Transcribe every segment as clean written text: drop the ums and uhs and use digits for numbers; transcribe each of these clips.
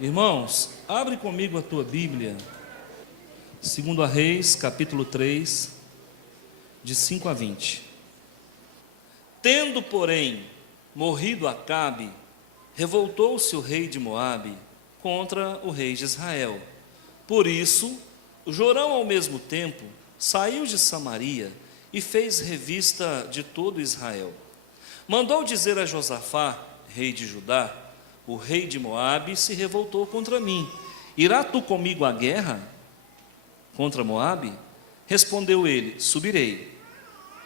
Irmãos, abre comigo a tua Bíblia, 2 Reis, capítulo 3, de 5 a 20. Tendo, porém, morrido Acabe, revoltou-se o rei de Moabe contra o rei de Israel. Por isso, Jorão, ao mesmo tempo, saiu de Samaria e fez revista de todo Israel. Mandou dizer a Josafá, rei de Judá: o rei de Moabe se revoltou contra mim. Irá tu comigo à guerra contra Moabe? Respondeu ele: subirei.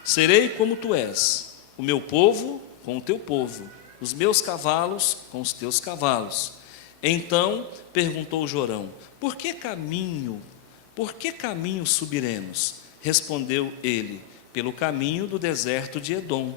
Serei como tu és, o meu povo com o teu povo, os meus cavalos com os teus cavalos. Então perguntou Jorão: por que caminho subiremos? Respondeu ele: pelo caminho do deserto de Edom.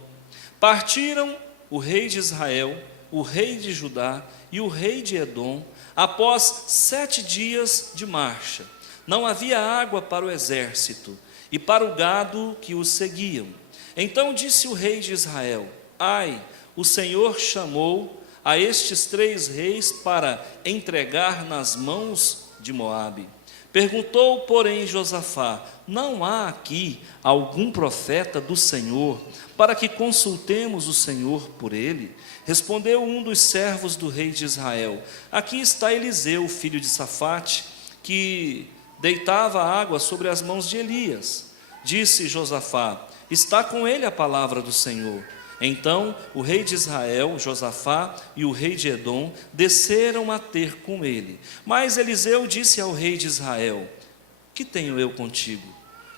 Partiram o rei de Israel, o rei de Judá e o rei de Edom. Após 7 dias de marcha, não havia água para o exército e para o gado que os seguiam. Então disse o rei de Israel: ai, o Senhor chamou a estes 3 reis para entregar nas mãos de Moabe. Perguntou, porém, Josafá: não há aqui algum profeta do Senhor, para que consultemos o Senhor por ele? Respondeu um dos servos do rei de Israel: aqui está Eliseu, filho de Safate, que deitava água sobre as mãos de Elias. Disse Josafá: está com ele a palavra do Senhor. Então o rei de Israel, Josafá, e o rei de Edom desceram a ter com ele. Mas Eliseu disse ao rei de Israel: que tenho eu contigo?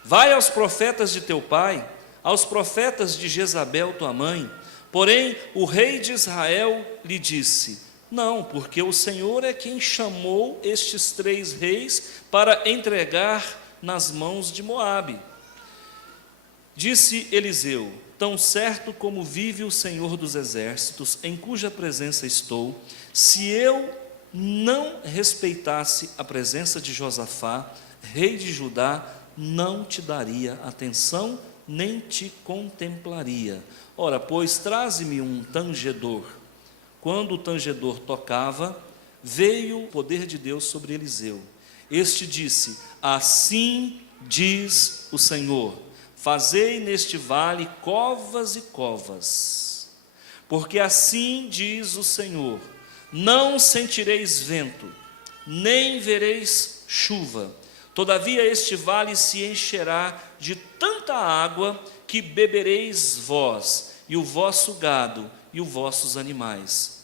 Vai aos profetas de teu pai, aos profetas de Jezabel tua mãe. Porém o rei de Israel lhe disse: não, porque o Senhor é quem chamou estes 3 reis para entregar nas mãos de Moabe. Disse Eliseu: tão certo como vive o Senhor dos exércitos, em cuja presença estou, se eu não respeitasse a presença de Josafá, rei de Judá, não te daria atenção, nem te contemplaria. Ora, pois, traze-me um tangedor. Quando o tangedor tocava, veio o poder de Deus sobre Eliseu. Este disse: assim diz o Senhor: fazei neste vale covas e covas, porque assim diz o Senhor: não sentireis vento, nem vereis chuva, todavia este vale se encherá de tanta água que bebereis vós, e o vosso gado, e os vossos animais.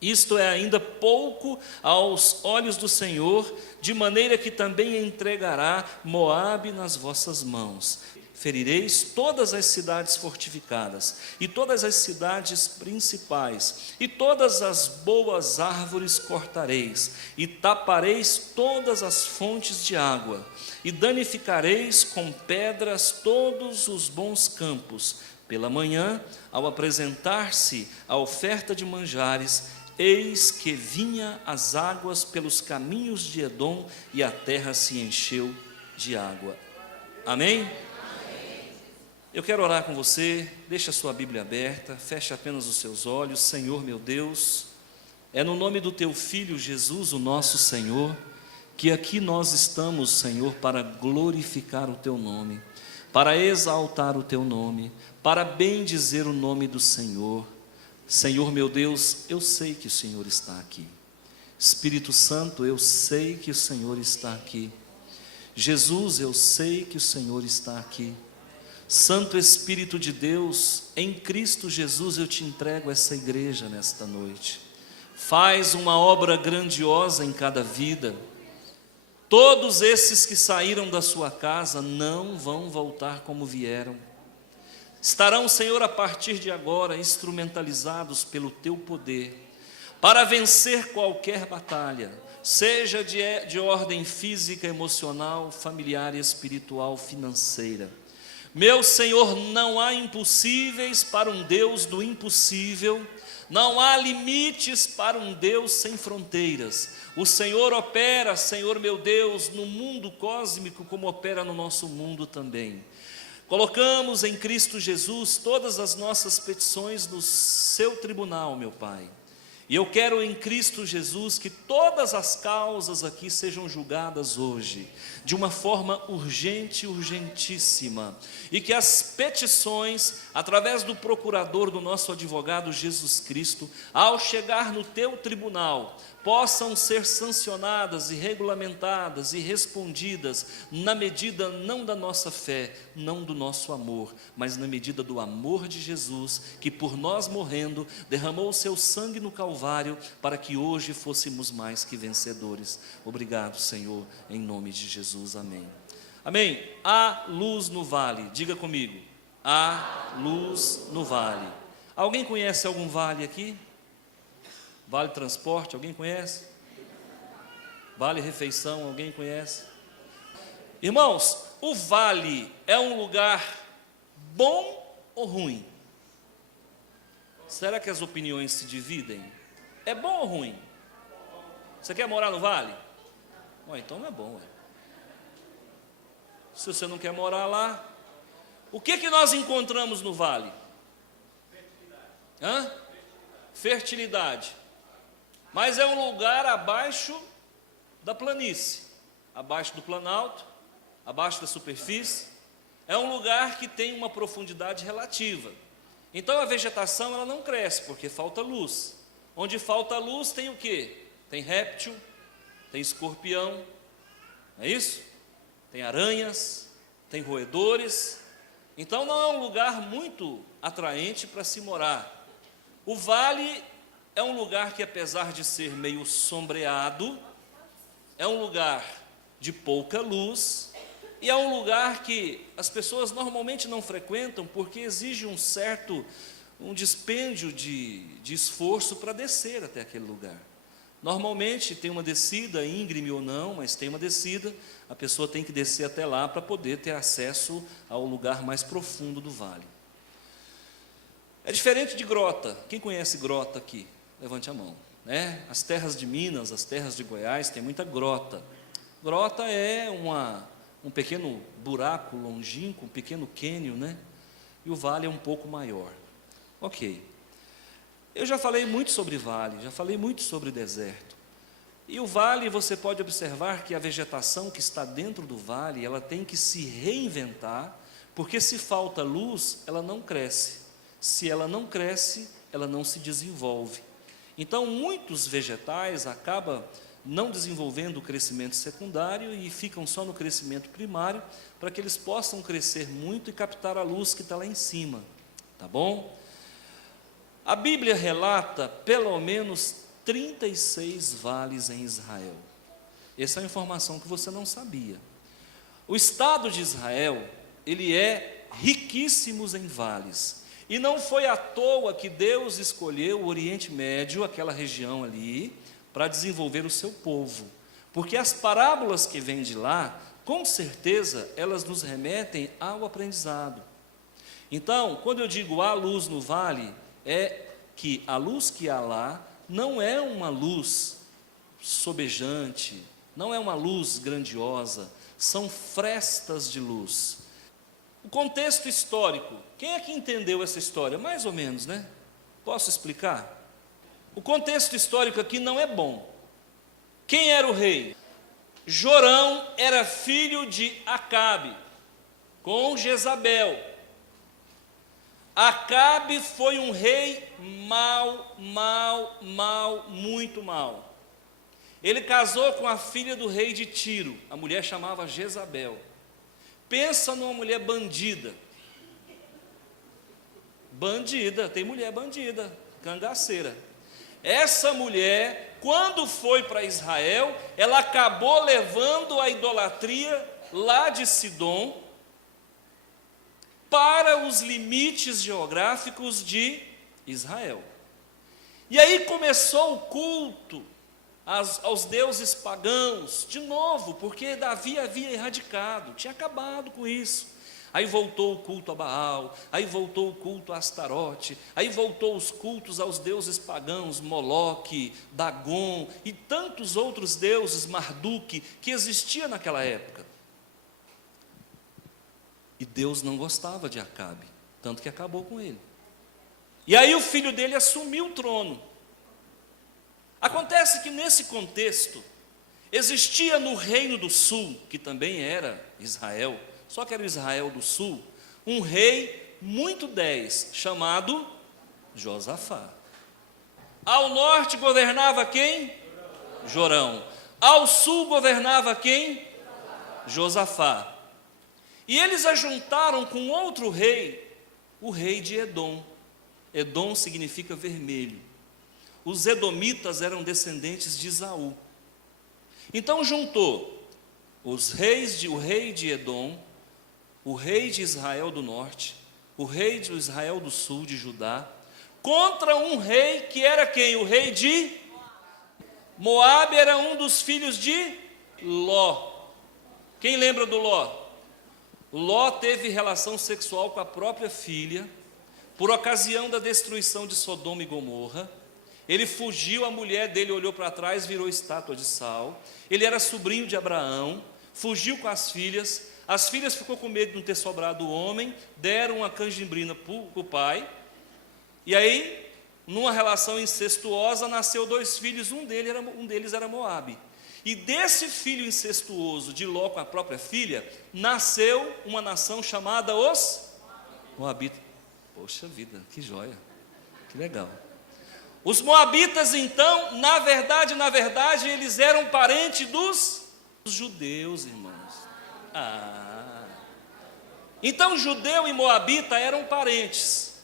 Isto é ainda pouco aos olhos do Senhor, de maneira que também entregará Moabe nas vossas mãos. Ferireis todas as cidades fortificadas, e todas as cidades principais, e todas as boas árvores cortareis, e tapareis todas as fontes de água, e danificareis com pedras todos os bons campos. Pela manhã, ao apresentar-se a oferta de manjares, eis que vinha as águas pelos caminhos de Edom, e a terra se encheu de água. Amém? Eu quero orar com você. Deixa a sua Bíblia aberta, feche apenas os seus olhos. Senhor meu Deus, é no nome do teu Filho Jesus, o nosso Senhor, que aqui nós estamos, Senhor, para glorificar o teu nome, para exaltar o teu nome, para bendizer o nome do Senhor. Senhor meu Deus, eu sei que o Senhor está aqui. Espírito Santo, eu sei que o Senhor está aqui. Jesus, eu sei que o Senhor está aqui. Santo Espírito de Deus, em Cristo Jesus eu te entrego essa igreja nesta noite. Faz uma obra grandiosa em cada vida. Todos esses que saíram da sua casa não vão voltar como vieram. Estarão, Senhor, a partir de agora, instrumentalizados pelo teu poder, para vencer qualquer batalha, seja de ordem física, emocional, familiar, espiritual, financeira. Meu Senhor, não há impossíveis para um Deus do impossível, Não há limites para um Deus sem fronteiras. O Senhor opera, Senhor meu Deus, no mundo cósmico como opera no nosso mundo também. Colocamos em Cristo Jesus todas as nossas petições no seu tribunal, meu Pai. E eu quero em Cristo Jesus que todas as causas aqui sejam julgadas hoje, de uma forma urgente, urgentíssima, e que as petições, através do procurador, do nosso advogado Jesus Cristo, ao chegar no teu tribunal, possam ser sancionadas e regulamentadas e respondidas na medida não da nossa fé, não do nosso amor, mas na medida do amor de Jesus, que por nós morrendo, derramou o seu sangue no Calvário, para que hoje fôssemos mais que vencedores. Obrigado, Senhor, em nome de Jesus, amém. Amém. Há luz no vale, diga comigo, há luz no vale. Alguém conhece algum vale aqui? Vale Transporte, alguém conhece? Vale Refeição, alguém conhece? Irmãos, o vale é um lugar bom ou ruim? Será que as opiniões se dividem? É bom ou ruim? Você quer morar no vale? Então não é bom. Se você não quer morar lá, o que nós encontramos no vale? Fertilidade. Mas é um lugar abaixo da planície, abaixo do planalto, abaixo da superfície. É um lugar que tem uma profundidade relativa. Então a vegetação ela não cresce, porque falta luz. Onde falta luz tem o quê? Tem réptil, tem escorpião, não é isso? Tem aranhas, tem roedores. Então não é um lugar muito atraente para se morar. O vale é um lugar que, apesar de ser meio sombreado, é um lugar de pouca luz, e é um lugar que as pessoas normalmente não frequentam, porque exige um dispêndio de esforço para descer até aquele lugar. Normalmente tem uma descida, íngreme ou não, mas tem uma descida, a pessoa tem que descer até lá para poder ter acesso ao lugar mais profundo do vale. É diferente de grota. Quem conhece grota aqui? Levante a mão. As terras de Minas, as terras de Goiás, tem muita grota. Grota é um pequeno buraco longínquo, um pequeno cânion, e o vale é um pouco maior. Ok. Eu já falei muito sobre vale, já falei muito sobre deserto. E o vale, você pode observar que a vegetação que está dentro do vale, ela tem que se reinventar, porque se falta luz, ela não cresce. Se ela não cresce, ela não se desenvolve. Então, muitos vegetais acabam não desenvolvendo o crescimento secundário e ficam só no crescimento primário, para que eles possam crescer muito e captar a luz que está lá em cima. Tá bom? A Bíblia relata pelo menos 36 vales em Israel. Essa é uma informação que você não sabia. O Estado de Israel, ele é riquíssimo em vales. E não foi à toa que Deus escolheu o Oriente Médio, aquela região ali, para desenvolver o seu povo. Porque as parábolas que vêm de lá, com certeza, elas nos remetem ao aprendizado. Então, quando eu digo há luz no vale, é que a luz que há lá não é uma luz sobejante, não é uma luz grandiosa, são frestas de luz. O contexto histórico, quem é que entendeu essa história? Mais ou menos, Posso explicar? O contexto histórico aqui não é bom. Quem era o rei? Jorão era filho de Acabe, com Jezabel. Acabe foi um rei mau, muito mau. Ele casou com a filha do rei de Tiro, a mulher chamava Jezabel. Pensa numa mulher bandida. Bandida, tem mulher bandida, cangaceira. Essa mulher, quando foi para Israel, ela acabou levando a idolatria lá de Sidom para os limites geográficos de Israel. E aí começou o culto aos deuses pagãos, de novo, porque Davi havia erradicado, tinha acabado com isso. Aí voltou o culto a Baal, aí voltou o culto a Astarote, aí voltou os cultos aos deuses pagãos, Moloque, Dagon e tantos outros deuses, Marduk, que existia naquela época. E Deus não gostava de Acabe, tanto que acabou com ele. E aí o filho dele assumiu o trono. Acontece que nesse contexto, existia no reino do sul, que também era Israel, só que era o Israel do sul, um rei muito 10, chamado Josafá. Ao norte governava quem? Jorão. Ao sul governava quem? Josafá. E eles ajuntaram com outro rei, o rei de Edom. Edom significa vermelho. Os edomitas eram descendentes de Esaú. Então juntou o rei de Edom, o rei de Israel do norte, o rei de Israel do sul, de Judá, contra um rei que era quem? O rei de Moabe. Era um dos filhos de Ló. Quem lembra do Ló? Ló teve relação sexual com a própria filha, por ocasião da destruição de Sodoma e Gomorra. Ele fugiu, a mulher dele olhou para trás, virou estátua de sal. Ele era sobrinho de Abraão, fugiu com as filhas ficou com medo de não ter sobrado o homem, deram uma canjimbrina para o pai, e aí, numa relação incestuosa, nasceu 2 filhos, um deles era Moabe. E desse filho incestuoso de Ló com a própria filha, nasceu uma nação chamada os Moabitas. Poxa vida, que joia, que legal. Os Moabitas, então, na verdade, eles eram parentes dos judeus, irmãos. Então, judeu e moabita eram parentes.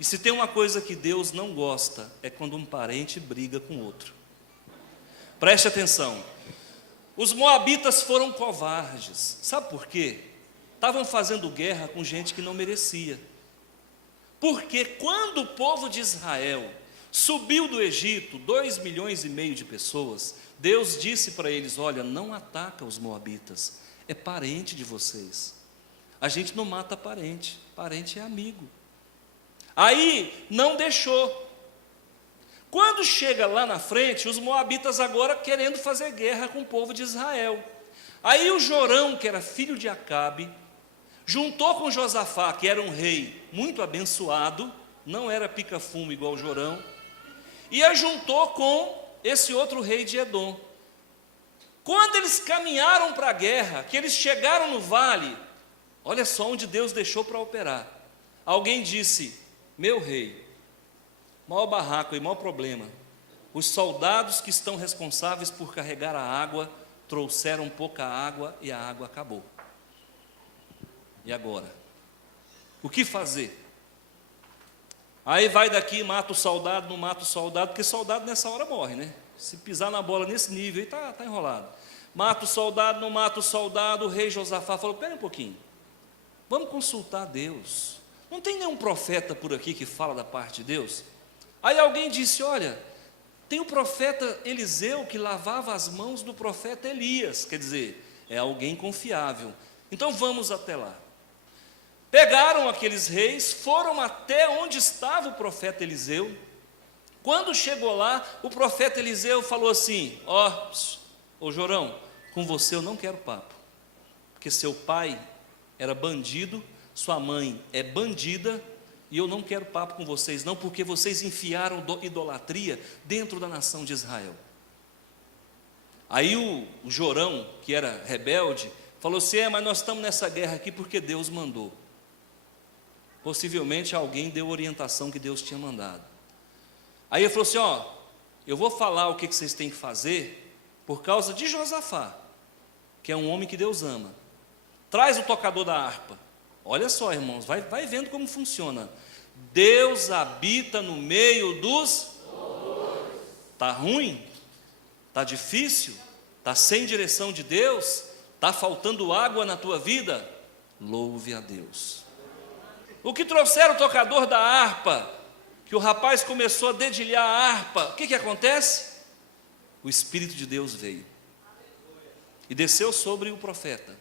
E se tem uma coisa que Deus não gosta, é quando um parente briga com outro. Preste atenção. Os moabitas foram covardes. Sabe por quê? Estavam fazendo guerra com gente que não merecia. Porque quando o povo de Israel subiu do Egito, 2,5 milhões de pessoas, Deus disse para eles: olha, não ataca os moabitas, é parente de vocês. A gente não mata parente, parente é amigo. Aí não deixou. Quando chega lá na frente, os moabitas agora querendo fazer guerra com o povo de Israel. Aí o Jorão, que era filho de Acabe, juntou com Josafá, que era um rei muito abençoado, não era pica-fumo igual o Jorão, e ajuntou com esse outro rei de Edom. Quando eles caminharam para a guerra, que eles chegaram no vale, olha só onde Deus deixou para operar. Alguém disse: meu rei, maior barraco e maior problema, os soldados que estão responsáveis por carregar a água, trouxeram pouca água e a água acabou. E agora? O que fazer? Aí vai daqui, mata o soldado, não mata o soldado, porque soldado nessa hora morre, né? Se pisar na bola nesse nível aí, está enrolado. Mata o soldado, não mata o soldado. O rei Josafá falou: pera um pouquinho, vamos consultar Deus. Não tem nenhum profeta por aqui que fala da parte de Deus? Aí alguém disse: olha, tem o profeta Eliseu que lavava as mãos do profeta Elias. Quer dizer, é alguém confiável. Então vamos até lá. Pegaram aqueles reis, foram até onde estava o profeta Eliseu. Quando chegou lá, o profeta Eliseu falou assim: ô Jorão, com você eu não quero papo, porque seu pai era bandido, sua mãe é bandida, e eu não quero papo com vocês não, porque vocês enfiaram idolatria dentro da nação de Israel. Aí o Jorão, que era rebelde, falou assim: mas nós estamos nessa guerra aqui porque Deus mandou. Possivelmente alguém deu orientação que Deus tinha mandado. Aí ele falou assim: eu vou falar o que vocês têm que fazer por causa de Josafá, que é um homem que Deus ama. Traz o tocador da harpa. Olha só, irmãos, vai vendo como funciona. Deus habita no meio dos... Está ruim? Está difícil? Está sem direção de Deus? Está faltando água na tua vida? Louve a Deus. O que trouxeram o tocador da harpa, que o rapaz começou a dedilhar a harpa, o que acontece? O Espírito de Deus veio e desceu sobre o profeta.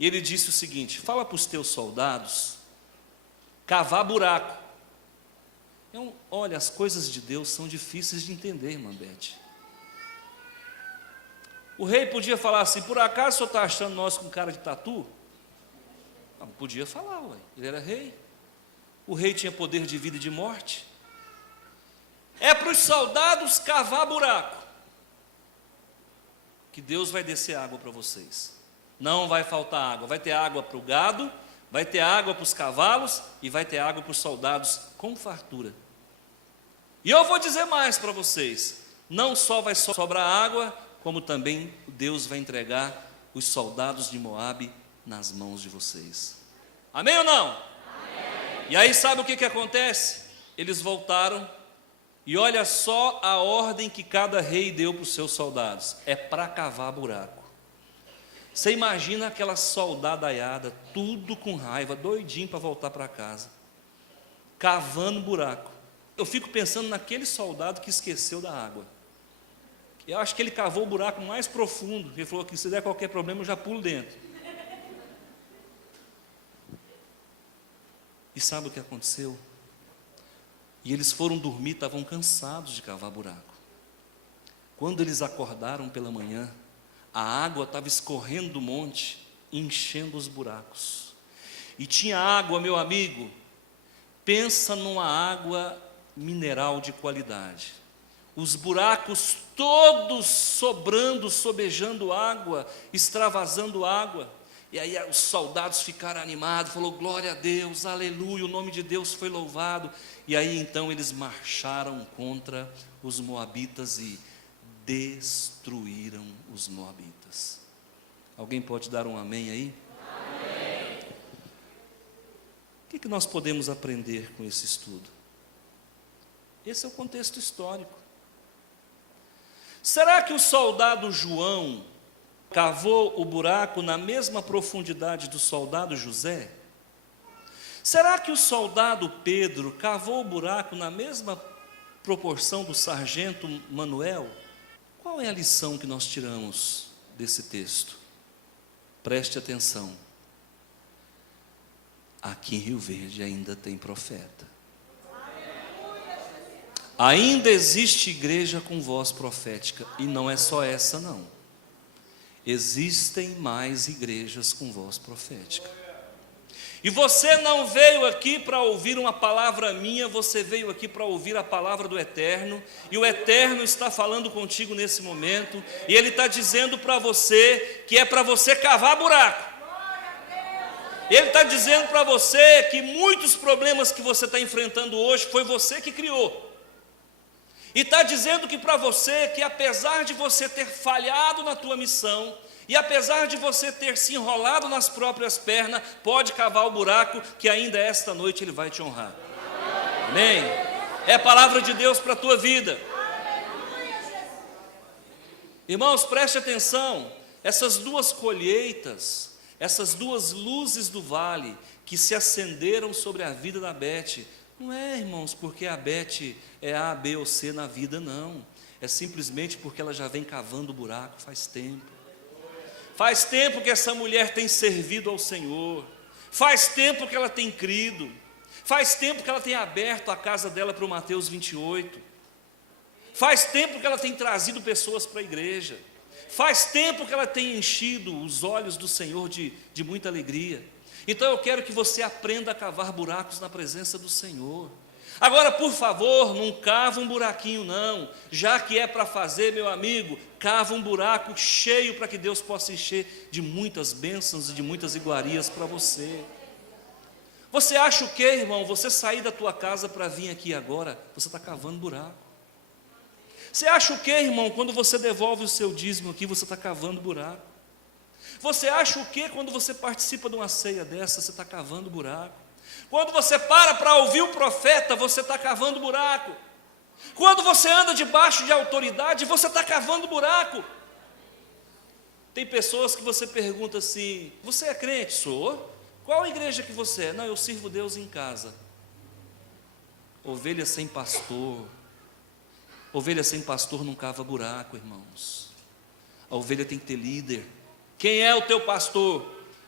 E ele disse o seguinte: fala para os teus soldados cavar buraco. Então, olha, as coisas de Deus são difíceis de entender, irmã Beth. O rei podia falar assim: por acaso o senhor está achando nós com cara de tatu? Não, podia falar, ué. Ele era rei. O rei tinha poder de vida e de morte. É para os soldados cavar buraco, que Deus vai descer água para vocês. Não vai faltar água. Vai ter água para o gado, vai ter água para os cavalos e vai ter água para os soldados com fartura. E eu vou dizer mais para vocês: não só vai sobrar água, como também Deus vai entregar os soldados de Moabe nas mãos de vocês. Amém ou não? Amém. E aí sabe o que acontece? Eles voltaram e olha só a ordem que cada rei deu para os seus soldados: é para cavar buraco. Você imagina aquela soldadaiada, tudo com raiva, doidinho para voltar para casa, cavando buraco. Eu fico pensando naquele soldado que esqueceu da água. Eu acho que ele cavou o buraco mais profundo. Ele falou que se der qualquer problema eu já pulo dentro. E sabe o que aconteceu? E eles foram dormir, estavam cansados de cavar buraco. Quando eles acordaram pela manhã, a água estava escorrendo do monte, enchendo os buracos. E tinha água, meu amigo, pensa numa água mineral de qualidade. Os buracos todos sobrando, sobejando água, extravasando água. E aí os soldados ficaram animados, falou: glória a Deus, aleluia, o nome de Deus foi louvado. E aí então eles marcharam contra os moabitas e destruíram os moabitas. Alguém pode dar um amém aí? Amém. O que nós podemos aprender com esse estudo? Esse é o contexto histórico. Será que o soldado João cavou o buraco na mesma profundidade do soldado José? Será que o soldado Pedro cavou o buraco na mesma proporção do sargento Manuel? Qual é a lição que nós tiramos desse texto? Preste atenção. Aqui em Rio Verde ainda tem profeta. Ainda existe igreja com voz profética, e não é só essa não. Existem mais igrejas com voz profética. E você não veio aqui para ouvir uma palavra minha, você veio aqui para ouvir a palavra do Eterno, e o Eterno está falando contigo nesse momento, e Ele está dizendo para você que é para você cavar buraco. Ele está dizendo para você que muitos problemas que você está enfrentando hoje, foi você que criou. E está dizendo que para você, que apesar de você ter falhado na tua missão, e apesar de você ter se enrolado nas próprias pernas, pode cavar o buraco, que ainda esta noite Ele vai te honrar. Amém? É a palavra de Deus para a tua vida. Irmãos, preste atenção, essas duas colheitas, essas duas luzes do vale, que se acenderam sobre a vida da Beth, não é, irmãos, porque a Beth é A, B ou C na vida, não. É simplesmente porque ela já vem cavando o buraco faz tempo. Faz tempo que essa mulher tem servido ao Senhor. Faz tempo que ela tem crido. Faz tempo que ela tem aberto a casa dela para o Mateus 28. Faz tempo que ela tem trazido pessoas para a igreja. Faz tempo que ela tem enchido os olhos do Senhor de muita alegria. Então eu quero que você aprenda a cavar buracos na presença do Senhor. Agora, por favor, não cava um buraquinho não. Já que é para fazer, meu amigo, cava um buraco cheio para que Deus possa encher de muitas bênçãos e de muitas iguarias para você. Você acha o quê, irmão? Você sair da tua casa para vir aqui agora, você está cavando buraco. Você acha o quê, irmão? Quando você devolve o seu dízimo aqui, você está cavando buraco. Você acha o quê quando você participa de uma ceia dessa? Você está cavando buraco. Quando você para ouvir o profeta, você está cavando buraco. Quando você anda debaixo de autoridade, você está cavando buraco. Tem pessoas que você pergunta assim: você é crente? Sou. Qual igreja que você é? Não, eu sirvo Deus em casa. Ovelha sem pastor. Ovelha sem pastor não cava buraco, irmãos. A ovelha tem que ter líder. Quem é o teu pastor?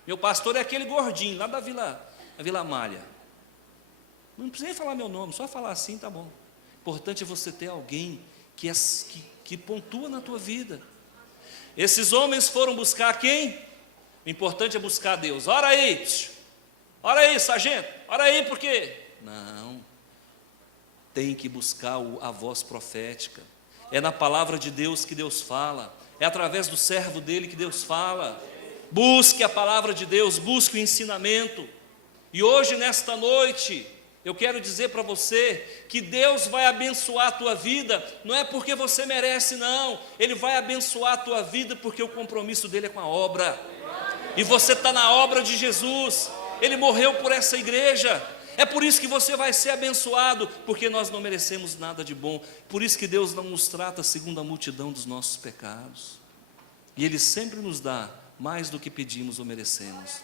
Meu pastor é aquele gordinho lá da Vila Malha. Não precisa nem falar meu nome, só falar assim tá bom. O importante é você ter alguém que pontua na tua vida. Esses homens foram buscar quem? O importante é buscar Deus. Ora aí, sargento, ora aí, por quê? Não, tem que buscar a voz profética. É na palavra de Deus que Deus fala, é através do servo dele que Deus fala. Busque a palavra de Deus, busque o ensinamento. E hoje, nesta noite, eu quero dizer para você que Deus vai abençoar a tua vida, não é porque você merece, não. Ele vai abençoar a tua vida porque o compromisso dele é com a obra. E você está na obra de Jesus. Ele morreu por essa igreja. É por isso que você vai ser abençoado, porque nós não merecemos nada de bom. Por isso que Deus não nos trata segundo a multidão dos nossos pecados. E Ele sempre nos dá mais do que pedimos ou merecemos.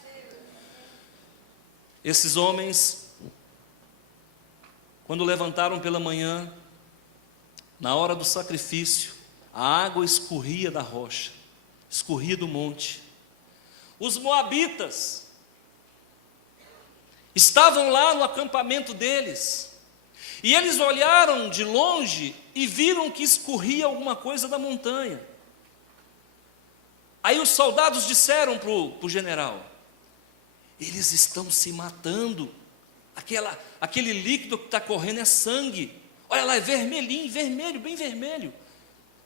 Esses homens, quando levantaram pela manhã, na hora do sacrifício, a água escorria da rocha, escorria do monte. Os moabitas estavam lá no acampamento deles, e eles olharam de longe e viram que escorria alguma coisa da montanha. Aí os soldados disseram para o general: eles estão se matando, aquele líquido que está correndo é sangue, olha lá, é vermelhinho, vermelho, bem vermelho.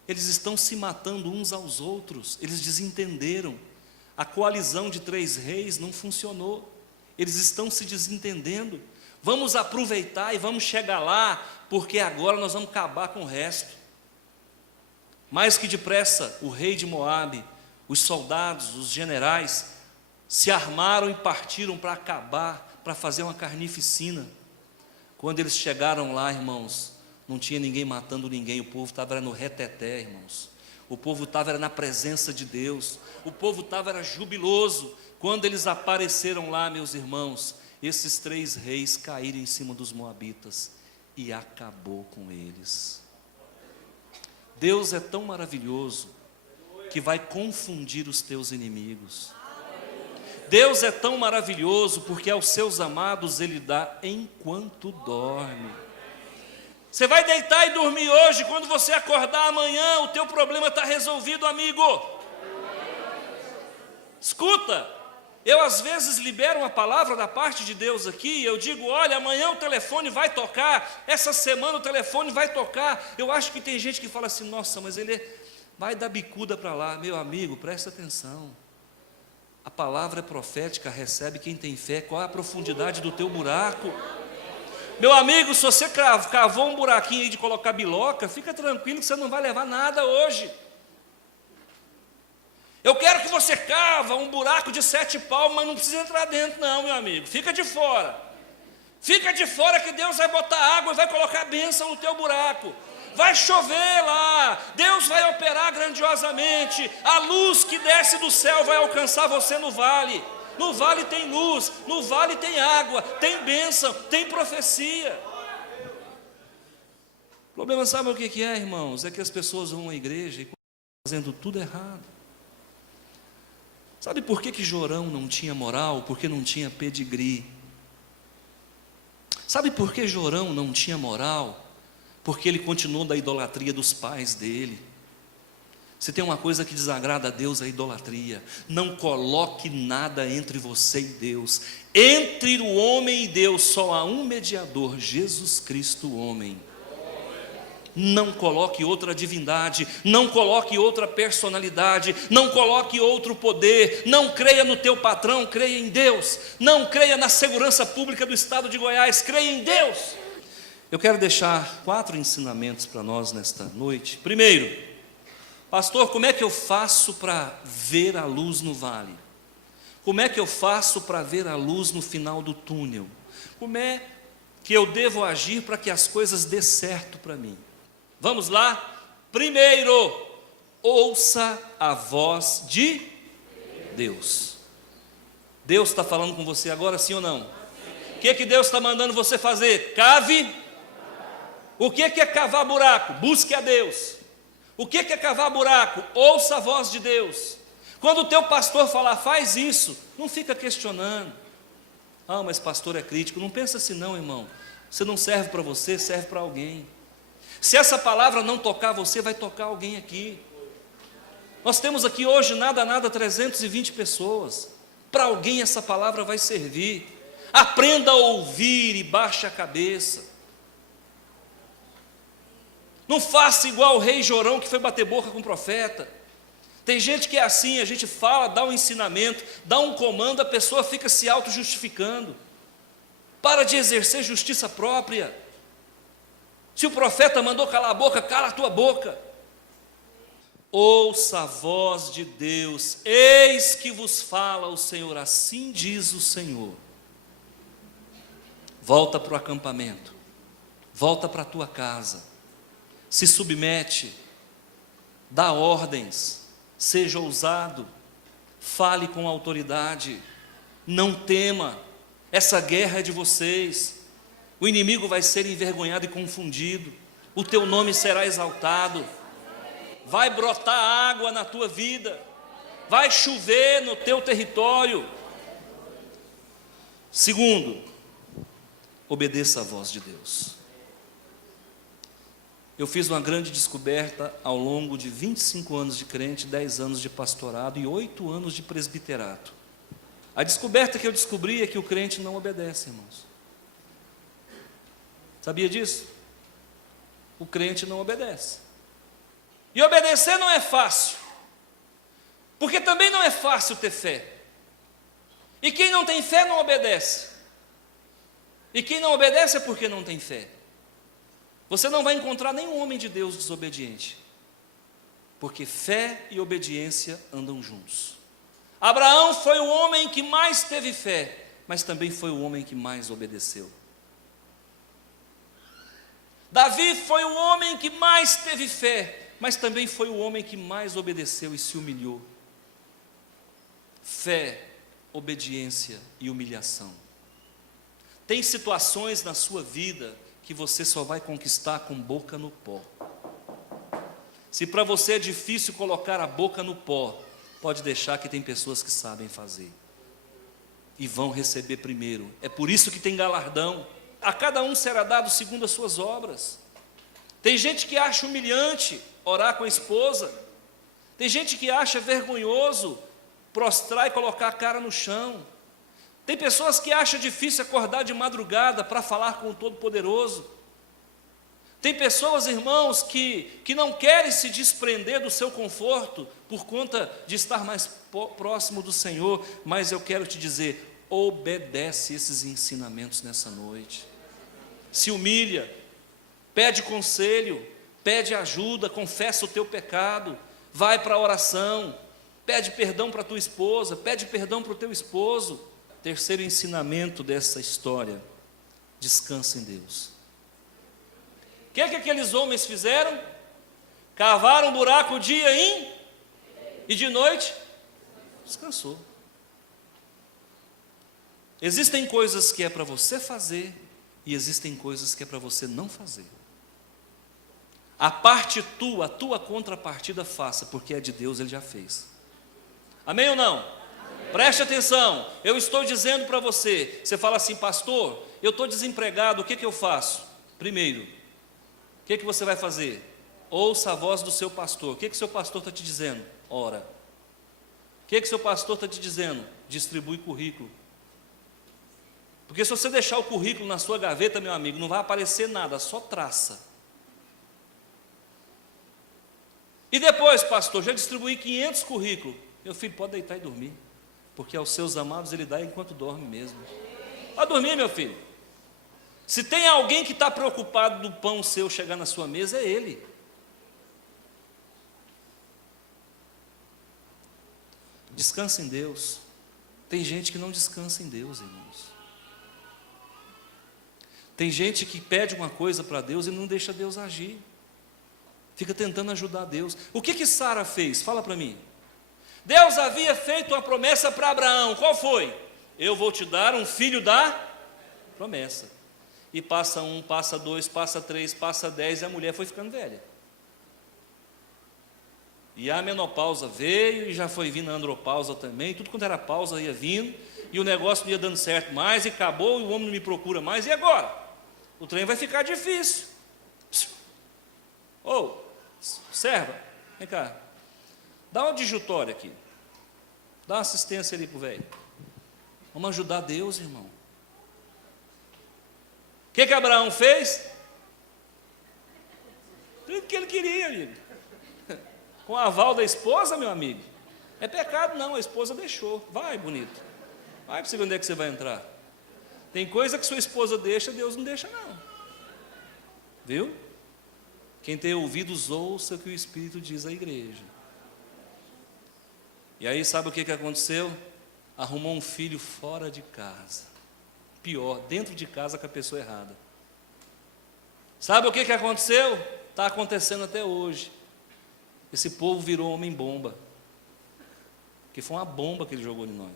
Eles estão se matando uns aos outros. Eles desentenderam, a coalizão de 3 reis não funcionou. Eles estão se desentendendo. Vamos aproveitar e vamos chegar lá, porque agora nós vamos acabar com o resto. Mais que depressa, o rei de Moabe, os soldados, os generais, se armaram e partiram para acabar, para fazer uma carnificina. Quando eles chegaram lá, irmãos, não tinha ninguém matando ninguém, o povo estava no reteté, irmãos. O povo estava na presença de Deus, o povo estava jubiloso. Quando eles apareceram lá, meus irmãos, esses 3 reis caíram em cima dos moabitas e acabou com eles. Deus é tão maravilhoso que vai confundir os teus inimigos. Deus é tão maravilhoso porque aos seus amados Ele dá enquanto dorme. Você vai deitar e dormir hoje, quando você acordar amanhã, o teu problema está resolvido, amigo. Escuta. Eu às vezes libero uma palavra da parte de Deus aqui, eu digo: olha, amanhã o telefone vai tocar, essa semana o telefone vai tocar. Eu acho que tem gente que fala assim: nossa, mas ele vai dar bicuda para lá. Meu amigo, presta atenção. A palavra é profética, recebe quem tem fé. Qual é a profundidade do teu buraco? Meu amigo, se você cavou um buraquinho aí de colocar biloca, fica tranquilo que você não vai levar nada hoje. Eu quero que você cava um buraco de 7 palmos, mas não precisa entrar dentro não, meu amigo. Fica de fora. Fica de fora que Deus vai botar água e vai colocar bênção no teu buraco. Vai chover lá. Deus vai operar grandiosamente. A luz que desce do céu vai alcançar você no vale. No vale tem luz, no vale tem água, tem bênção, tem profecia. O problema, sabe o que é, irmãos? É que as pessoas vão à igreja e estão fazendo tudo errado. Sabe por que Jorão não tinha moral? Porque não tinha pedigree. Sabe por que Jorão não tinha moral? Porque ele continuou da idolatria dos pais dele. Se tem uma coisa que desagrada a Deus, é a idolatria. Não coloque nada entre você e Deus. Entre o homem e Deus só há um mediador, Jesus Cristo, o homem. Não coloque outra divindade, não coloque outra personalidade, não coloque outro poder, não creia no teu patrão, creia em Deus. Não creia na segurança pública do estado de Goiás, creia em Deus. Eu quero deixar 4 ensinamentos para nós nesta noite. Primeiro, pastor, como é que eu faço para ver a luz no vale? Como é que eu faço para ver a luz no final do túnel? Como é que eu devo agir para que as coisas dê certo para mim? Vamos lá? Primeiro, ouça a voz de Deus. Deus está falando com você agora, sim ou não? O que Deus está mandando você fazer? Cave. O que é cavar buraco? Busque a Deus. O que é cavar buraco? Ouça a voz de Deus. Quando o teu pastor falar, faz isso, não fica questionando. Ah, mas pastor é crítico. Não pensa assim não, irmão. Você não serve para você, serve para alguém. Se essa palavra não tocar você, vai tocar alguém aqui. Nós temos aqui hoje, nada, 320 pessoas. Para alguém essa palavra vai servir. Aprenda a ouvir e baixe a cabeça. Não faça igual o rei Jorão que foi bater boca com o profeta. Tem gente que é assim, a gente fala, dá um ensinamento, dá um comando, a pessoa fica se auto-justificando. Para de exercer justiça própria. Se o profeta mandou calar a boca, cala a tua boca. Ouça a voz de Deus, eis que vos fala o Senhor, assim diz o Senhor. Volta para o acampamento, volta para a tua casa, se submete, dá ordens, seja ousado, fale com autoridade, não tema, essa guerra é de vocês, o inimigo vai ser envergonhado e confundido, o teu nome será exaltado, vai brotar água na tua vida, vai chover no teu território. Segundo, obedeça à voz de Deus. Eu fiz uma grande descoberta ao longo de 25 anos de crente, 10 anos de pastorado e 8 anos de presbiterato. A descoberta que eu descobri é que o crente não obedece, irmãos. Sabia disso? O crente não obedece. E obedecer não é fácil, porque também não é fácil ter fé. E quem não tem fé não obedece. E quem não obedece é porque não tem fé. Você não vai encontrar nenhum homem de Deus desobediente, porque fé e obediência andam juntos. Abraão foi o homem que mais teve fé, mas também foi o homem que mais obedeceu. Davi foi o homem que mais teve fé, mas também foi o homem que mais obedeceu e se humilhou. Fé, obediência e humilhação. Tem situações na sua vida que você só vai conquistar com boca no pó. Se para você é difícil colocar a boca no pó, pode deixar que tem pessoas que sabem fazer e vão receber primeiro. É por isso que tem galardão. A cada um será dado segundo as suas obras. Tem gente que acha humilhante orar com a esposa. Tem gente que acha vergonhoso prostrar e colocar a cara no chão. Tem pessoas que acham difícil acordar de madrugada para falar com o Todo-Poderoso. Tem pessoas, irmãos, que não querem se desprender do seu conforto por conta de estar mais próximo do Senhor, mas eu quero te dizer, obedece esses ensinamentos nessa noite. Se humilha, pede conselho, pede ajuda, confessa o teu pecado, vai para a oração, pede perdão para a tua esposa, pede perdão para o teu esposo. Terceiro ensinamento dessa história, descansa em Deus. O que aqueles homens fizeram? Cavaram um buraco dia e de noite descansou. Existem coisas que é para você fazer e existem coisas que é para você não fazer. A parte tua, a tua contrapartida faça, porque é de Deus, Ele já fez. Amém ou não? Amém. Preste atenção, eu estou dizendo para você, você fala assim, pastor, eu estou desempregado, o que eu faço? Primeiro, o que você vai fazer? Ouça a voz do seu pastor. O que seu pastor está te dizendo? Ora. O que seu pastor está te dizendo? Distribui currículo. Porque se você deixar o currículo na sua gaveta, meu amigo, não vai aparecer nada, só traça. E depois, pastor, já distribuí 500 currículos. Meu filho, pode deitar e dormir, porque aos seus amados Ele dá enquanto dorme mesmo. Pode dormir, meu filho. Se tem alguém que está preocupado do pão seu chegar na sua mesa, é Ele. Descansa em Deus. Tem gente que não descansa em Deus, irmãos. Tem gente que pede uma coisa para Deus e não deixa Deus agir. Fica tentando ajudar Deus. O que Sara fez? Fala para mim. Deus havia feito uma promessa para Abraão. Qual foi? Eu vou te dar um filho da promessa. E passa 1, passa 2, passa 3, passa 10 e a mulher foi ficando velha. E a menopausa veio, e já foi vindo a andropausa também, tudo quanto era pausa ia vindo, e o negócio não ia dando certo mais, e acabou, e o homem não me procura mais, e agora? O trem vai ficar difícil. Ô, serva, vem cá, dá uma digitória aqui, dá uma assistência ali para o velho. Vamos ajudar Deus, irmão. O que Abraão fez? Tudo que ele queria, amigo. Com o aval da esposa, meu amigo. É pecado não, a esposa deixou. Vai, bonito. Vai para você ver onde é que você vai entrar. Tem coisa que sua esposa deixa, Deus não deixa não. Viu? Quem tem ouvidos, ouça o que o Espírito diz à igreja. E aí sabe o que aconteceu? Arrumou um filho fora de casa. Pior, dentro de casa com a pessoa errada. Sabe o que aconteceu? Está acontecendo até hoje. Esse povo virou homem-bomba. Que foi uma bomba que ele jogou em nós.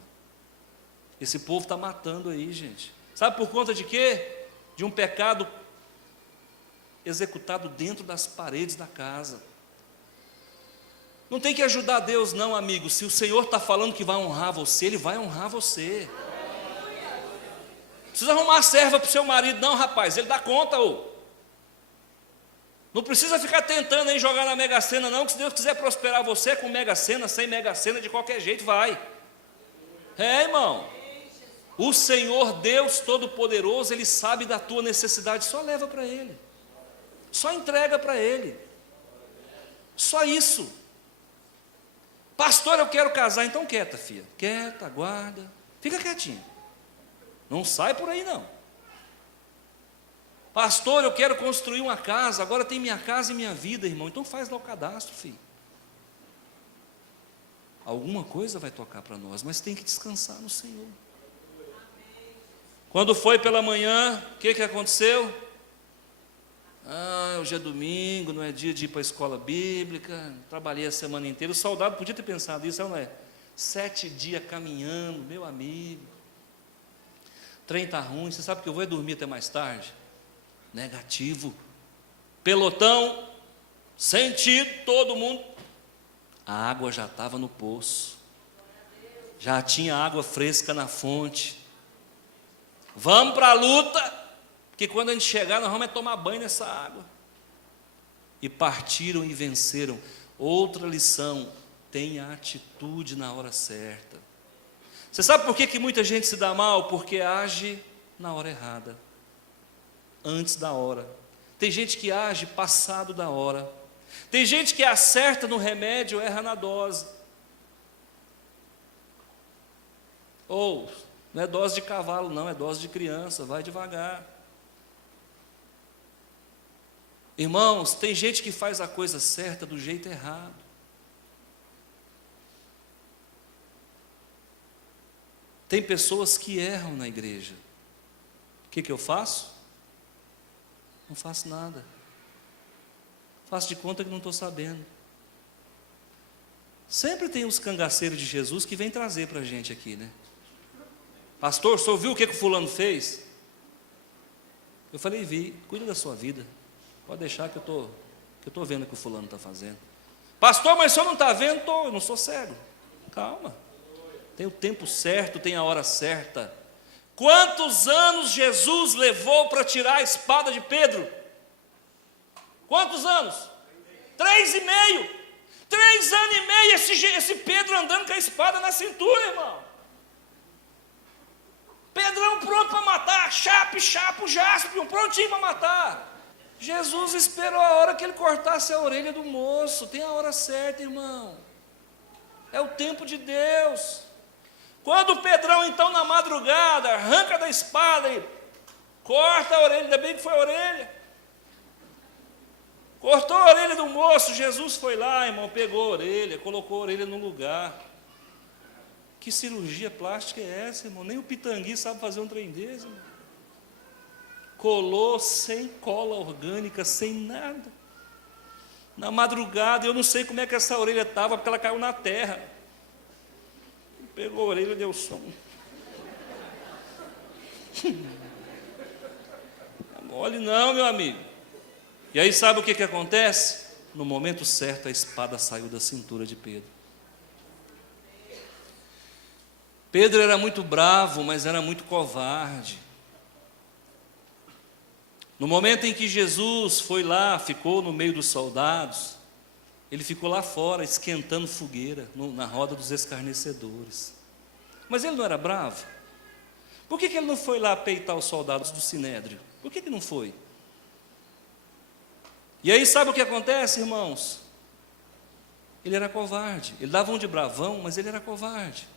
Esse povo está matando aí, gente. Sabe por conta de quê? De um pecado executado dentro das paredes da casa. Não tem que ajudar Deus não, amigo. Se o Senhor está falando que vai honrar você, Ele vai honrar você. Não precisa arrumar serva para o seu marido não, rapaz. Ele dá conta, ô. Não precisa ficar tentando aí jogar na Mega Sena não, que se Deus quiser prosperar você com Mega Sena, sem Mega Sena, de qualquer jeito vai. É, irmão. O Senhor Deus Todo-Poderoso, Ele sabe da tua necessidade, só leva para Ele. Só entrega para Ele. Só isso. Pastor, eu quero casar, então quieta, filha. Quieta, aguarda. Fica quietinha. Não sai por aí não. Pastor, eu quero construir uma casa, agora tem minha casa e minha vida, irmão. Então faz lá o cadastro, filho. Alguma coisa vai tocar para nós, mas tem que descansar no Senhor. Quando foi pela manhã, o que aconteceu? Hoje é domingo, não é dia de ir para a escola bíblica, trabalhei a semana inteira. O soldado podia ter pensado isso, não é? 7 dias caminhando, meu amigo. O trem está ruim, você sabe que eu vou dormir até mais tarde? Negativo. Pelotão, sentido, todo mundo. A água já estava no poço. Já tinha água fresca na fonte. Vamos para a luta, porque quando a gente chegar, nós vamos tomar banho nessa água. E partiram e venceram. Outra lição, tenha atitude na hora certa. Você sabe por que muita gente se dá mal? Porque age na hora errada. Antes da hora. Tem gente que age passado da hora. Tem gente que acerta no remédio, erra na dose. Ou, não é dose de cavalo não, é dose de criança, vai devagar. Irmãos, tem gente que faz a coisa certa do jeito errado. Tem pessoas que erram na igreja. O que eu faço? Não faço nada. Faço de conta que não estou sabendo. Sempre tem os cangaceiros de Jesus que vêm trazer para a gente aqui, né? Pastor, o senhor viu o que o fulano fez? Eu falei, vi, cuida da sua vida. Pode deixar que eu estou vendo o que o fulano está fazendo. Pastor, mas o senhor não está vendo? Eu não sou cego. Calma. Tem o tempo certo, tem a hora certa. Quantos anos Jesus levou para tirar a espada de Pedro? Quantos anos? 3,5. 3 anos e meio, esse Pedro andando com a espada na cintura, irmão. Pedrão pronto para matar, chape, jaspion, prontinho para matar. Jesus esperou a hora que ele cortasse a orelha do moço. Tem a hora certa, irmão. É o tempo de Deus. Quando o Pedrão, então, na madrugada, arranca da espada e corta a orelha, ainda bem que foi a orelha. Cortou a orelha do moço, Jesus foi lá, irmão, pegou a orelha, colocou a orelha no lugar. Que cirurgia plástica é essa, irmão? Nem o Pitangui sabe fazer um trem desse, irmão. Colou sem cola orgânica, sem nada. Na madrugada, eu não sei como é que essa orelha estava, porque ela caiu na terra. Pegou a orelha e deu som. Não é mole não, meu amigo. E aí sabe o que acontece? no momento certo, a espada saiu da cintura de Pedro. Pedro era muito bravo, mas era muito covarde. No momento em que Jesus foi lá, ficou no meio dos soldados, ele ficou lá fora, esquentando fogueira, na roda dos escarnecedores. Mas ele não era bravo? Por que ele não foi lá peitar os soldados do Sinédrio? Por que não foi? E aí sabe o que acontece, irmãos? Ele era covarde. Ele dava um de bravão, mas ele era covarde.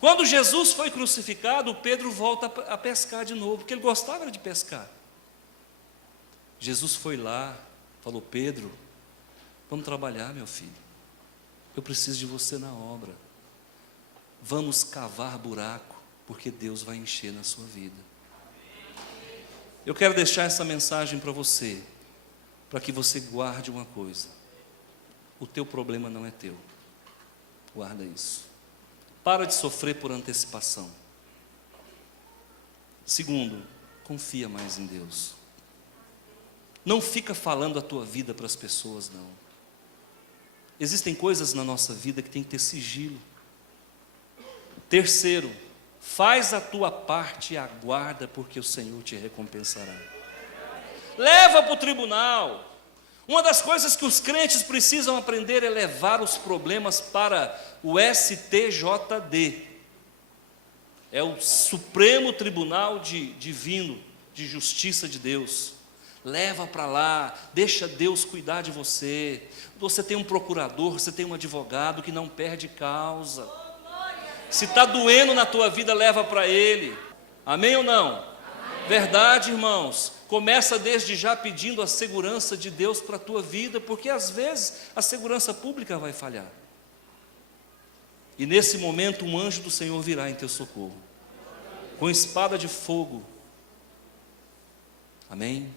Quando Jesus foi crucificado, Pedro volta a pescar de novo, porque ele gostava de pescar. Jesus foi lá, falou: Pedro, vamos trabalhar, meu filho. Eu preciso de você na obra. Vamos cavar buraco, porque Deus vai encher na sua vida. Eu quero deixar essa mensagem para você, para que você guarde uma coisa: o teu problema não é teu. Guarda isso. Para de sofrer por antecipação. Segundo, confia mais em Deus. Não fica falando a tua vida para as pessoas, não. Existem coisas na nossa vida que tem que ter sigilo. Terceiro, faz a tua parte e aguarda, porque o Senhor te recompensará. Leva para o tribunal. Uma das coisas que os crentes precisam aprender é levar os problemas para o STJD. É o Supremo Tribunal Divino de Justiça de Deus. Leva para lá, deixa Deus cuidar de você. Você tem um procurador, você tem um advogado que não perde causa. Se está doendo na tua vida, leva para ele. Amém ou não? Amém. Verdade, irmãos? Começa desde já pedindo a segurança de Deus para a tua vida, porque às vezes a segurança pública vai falhar. E nesse momento um anjo do Senhor virá em teu socorro, com espada de fogo. Amém?